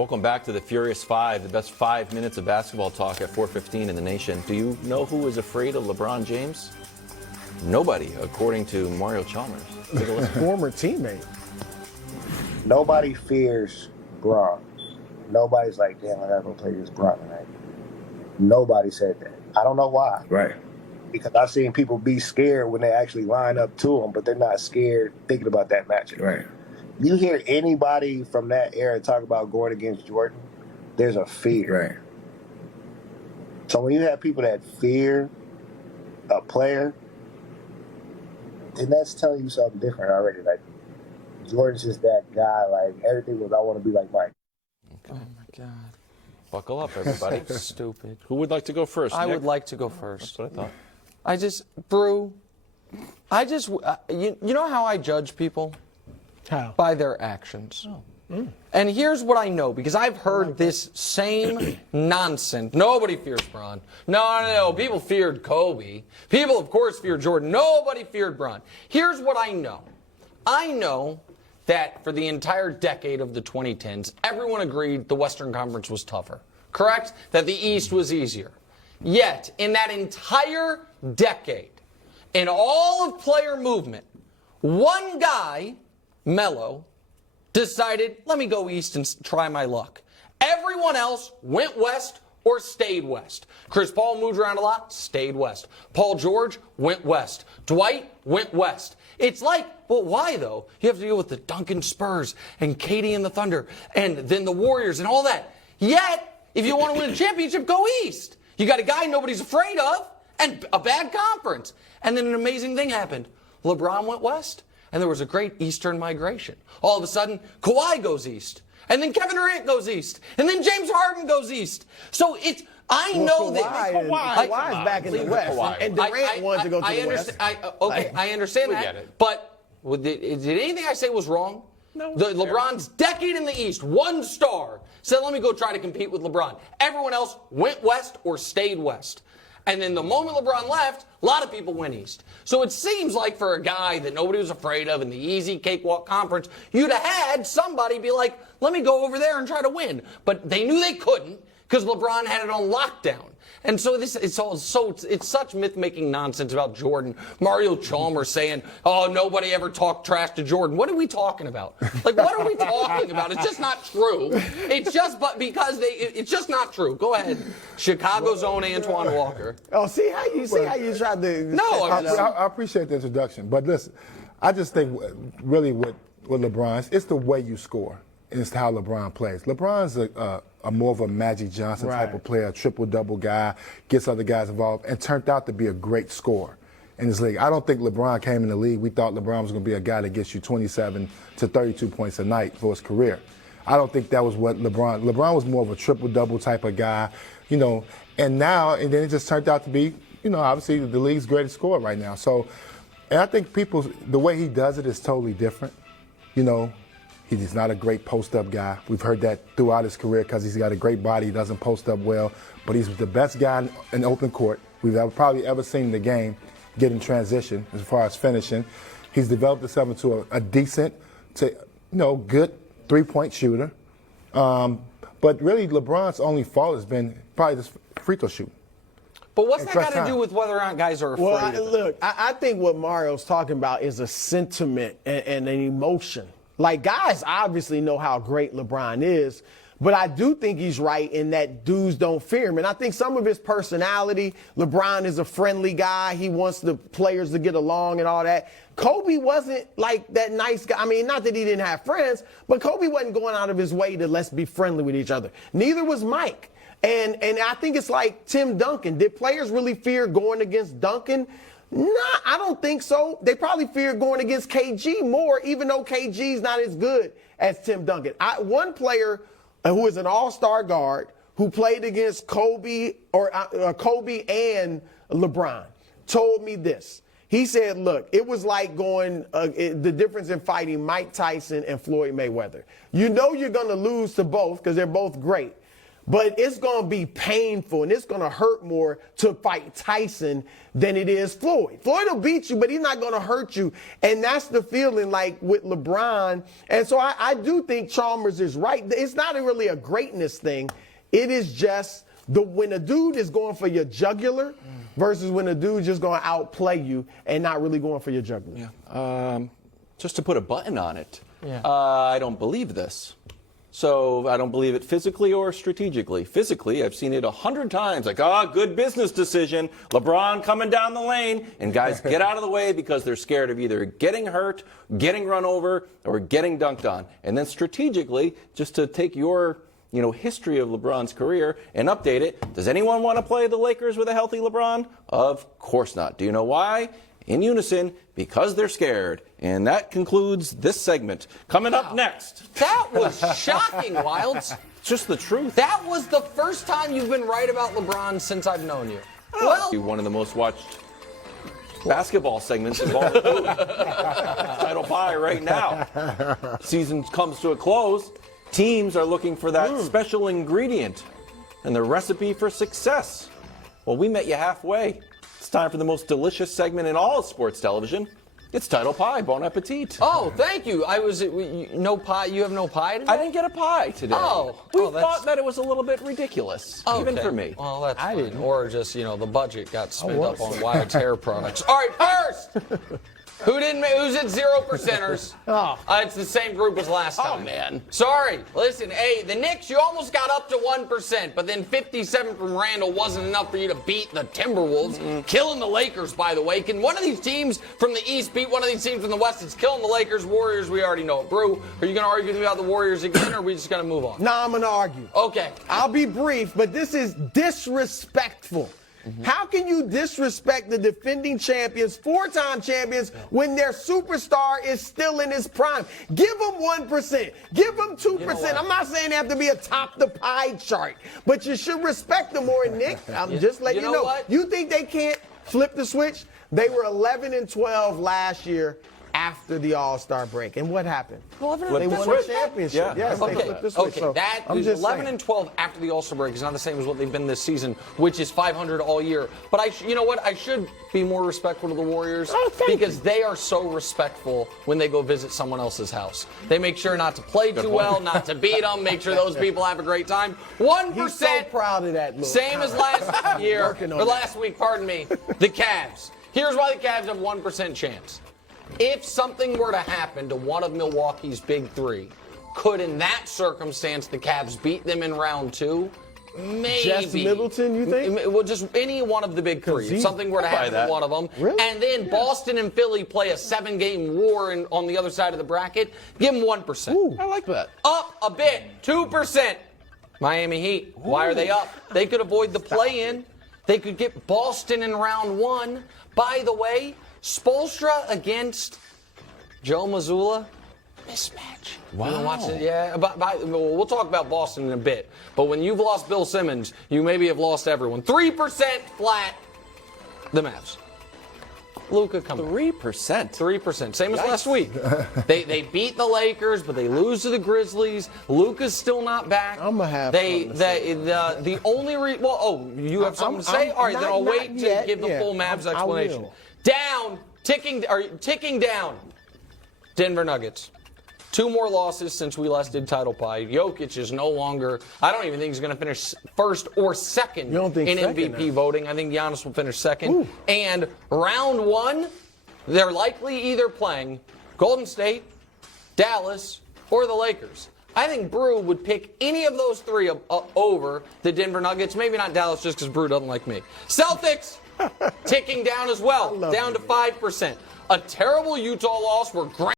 Welcome back to the Furious Five, the best 5 minutes of basketball talk at 4:15 in the nation. Do you know who is afraid of LeBron James? Nobody, according to Mario Chalmers. Former teammate. Nobody fears Bron. Nobody's like, damn, I gotta go play this Bron tonight. Nobody said that. I don't know why. Right. Because I've seen people be scared when they actually line up to him, but they're not scared thinking about that matchup. Right. You hear anybody from that era talk about going against Jordan, there's a fear. Right. So when you have people that fear a player, then that's telling you something different already. Like, Jordan's just that guy. Like, everything was, I want to be like Mike. Oh, my God. Buckle up, everybody. So stupid. Who would like to go first? I Nick? would like to go first. That's what I thought. You know how I judge people? How? By their actions. And here's what I know, because I've heard this same nonsense. Nobody fears Bron. No. People feared Kobe. People, of course, feared Jordan. Nobody feared Bron. Here's what I know. I know that for the entire decade of the 2010s, everyone agreed the Western Conference was tougher. Correct? That the East was easier. Yet, in that entire decade, in all of player movement, one guy, Melo, decided, let me go east and try my luck. Everyone else went west or stayed west. Chris Paul moved around a lot, stayed west. Paul George went west. Dwight went west. It's like, well, why though? You have to deal with the Duncan Spurs and Katie and the Thunder and then the Warriors and all that. Yet, if you want to win a championship, go east. You got a guy nobody's afraid of and a bad conference. And then an amazing thing happened. LeBron went west. And there was a great Eastern migration. All of a sudden, Kawhi goes east. And then Kevin Durant goes east. And then James Harden goes east. So it's, I know that. Kawhi's back in the West. And Durant wanted to go to the West. I understand that. Get it. But did anything I say was wrong? No. LeBron's decade in the East, one star, said, let me go try to compete with LeBron. Everyone else went west or stayed west. And then the moment LeBron left, a lot of people went east. So it seems like for a guy that nobody was afraid of in the easy cakewalk conference, you'd have had somebody be like, let me go over there and try to win. But they knew they couldn't because LeBron had it on lockdown. And so it's such myth-making nonsense about Jordan. Mario Chalmers saying, oh, nobody ever talked trash to Jordan. What are we talking about? Like, what are we talking about? It's just not true. It's just it's just not true. Go ahead. Chicago's own Antoine Walker. Oh, see how you tried to. No, I appreciate the introduction, but listen, I just think really with LeBron, it's the way you score. And it's how LeBron plays. LeBron's a more of a Magic Johnson type of player, a triple-double guy, gets other guys involved, and turned out to be a great scorer in this league. I don't think LeBron came in the league. We thought LeBron was going to be a guy that gets you 27 to 32 points a night for his career. I don't think that was what LeBron was more of a triple-double type of guy, and then it just turned out to be, obviously the league's greatest scorer right now. So, and I think the way he does it is totally different, He's not a great post-up guy. We've heard that throughout his career because he's got a great body. He doesn't post up well, but he's the best guy in open court we've probably ever seen in the game get in transition as far as finishing. He's developed himself into a decent to, good three-point shooter. But really, LeBron's only fault has been probably this free throw shooting. But what's that got to do with whether or not guys are afraid of it? I think what Mario's talking about is a sentiment and an emotion. Like, guys obviously know how great LeBron is, but I do think he's right in that dudes don't fear him. And I think some of his personality, LeBron is a friendly guy. He wants the players to get along and all that. Kobe wasn't like that nice guy. I mean, not that he didn't have friends, but Kobe wasn't going out of his way to let's be friendly with each other. Neither was Mike. And I think it's like Tim Duncan. Did players really fear going against Duncan? Nah, I don't think so. They probably fear going against KG more, even though KG's not as good as Tim Duncan. One player who is an all-star guard who played against Kobe and LeBron told me this. He said, look, it was like the difference in fighting Mike Tyson and Floyd Mayweather. You know you're going to lose to both because they're both great. but it's going to be painful and it's going to hurt more to fight Tyson than it is Floyd. Floyd will beat you, but he's not going to hurt you. And that's the feeling like with LeBron. And so I do think Chalmers is right. It's not really a greatness thing. It is just when a dude is going for your jugular versus when a dude just going to outplay you and not really going for your jugular. Yeah. Just to put a button on it, I don't believe this. So I don't believe it physically or strategically. Physically, I've seen it 100 times. Like, good business decision. LeBron coming down the lane, and guys get out of the way because they're scared of either getting hurt, getting run over, or getting dunked on. And then strategically, just to take your history of LeBron's career and update it. Does anyone want to play the Lakers with a healthy LeBron? Of course not. Do you know why? In unison, because they're scared. And that concludes this segment. Coming up next. That was shocking, Wilds. It's just the truth. That was the first time you've been right about LeBron since I've known you. Well, One of the most watched basketball segments of all the Title Pie right now. Season comes to a close. Teams are looking for that special ingredient and the recipe for success. Well, we met you halfway. It's time for the most delicious segment in all of sports television. It's Title Pie. Bon appetit. oh, thank you. No pie. You have no pie today? I didn't get a pie today. We thought that it was a was a little bit ridiculous, even for me. Well, that's fine. Or just, the budget got spent up on Wild's hair products. All right, first! Who's at 0%ers? It's the same group as last time. Oh, man. Sorry. Listen, hey, the Knicks, you almost got up to 1%, but then 57 from Randall wasn't enough for you to beat the Timberwolves. Killing the Lakers, by the way. Can one of these teams from the East beat one of these teams from the West? It's killing the Lakers. Warriors, we already know it. Brew, are you going to argue with me about the Warriors again, or are we just going to move on? No, I'm going to argue. Okay. I'll be brief, but this is disrespectful. How can you disrespect the defending champions, four-time champions, when their superstar is still in his prime? Give them 1%. Give them 2%. I'm not saying they have to be atop the pie chart, but you should respect them more, Nick. I'm just letting you know. What? You think they can't flip the switch? They were 11-12 last year after the All-Star break. And what happened? They won the championship. Yes, they flipped the switch. So that I'm is just 11-12 after the All-Star break is not the same as what they've been this season, which is 500 all year. But you know what? I should be more respectful to the Warriors because they are so respectful when they go visit someone else's house. They make sure not to play too well, not to beat them, make sure those people have a great time. 1%. He's so proud of that. Same as last year, or last week, pardon me, the Cavs. Here's why the Cavs have 1% chance. If something were to happen to one of Milwaukee's big three, could in that circumstance the Cavs beat them in round two? Maybe. Just Middleton, you think? Well, just any one of the big three. If something were to happen to one of them. Really? And then Boston and Philly play a 7-game war on the other side of the bracket, give them 1%. Ooh, I like that. Up a bit, 2%. Miami Heat, why are they up? They could avoid the play-in. They could get Boston in round one. By the way, Spoelstra against Joe Mazzulla, mismatch. Wow. Watch it? Yeah, we'll talk about Boston in a bit. But when you've lost Bill Simmons, you maybe have lost everyone. 3% flat, the Mavs. Luka coming. 3%. 3%. Same as last week. They beat the Lakers, but they lose to the Grizzlies. Luka's still not back. I'm gonna have the only you have something to say? All right, then I'll wait to give the full Mavs explanation. Ticking down. Denver Nuggets. 2 more losses since we last did Title Pie. Jokic is no longer, I don't even think he's going to finish first or second in MVP voting. I think Giannis will finish second. Ooh. And round one, they're likely either playing Golden State, Dallas, or the Lakers. I think Brew would pick any of those three over the Denver Nuggets. Maybe not Dallas just because Brew doesn't like me. Celtics ticking down as well, down to 5%. A terrible Utah loss where Grant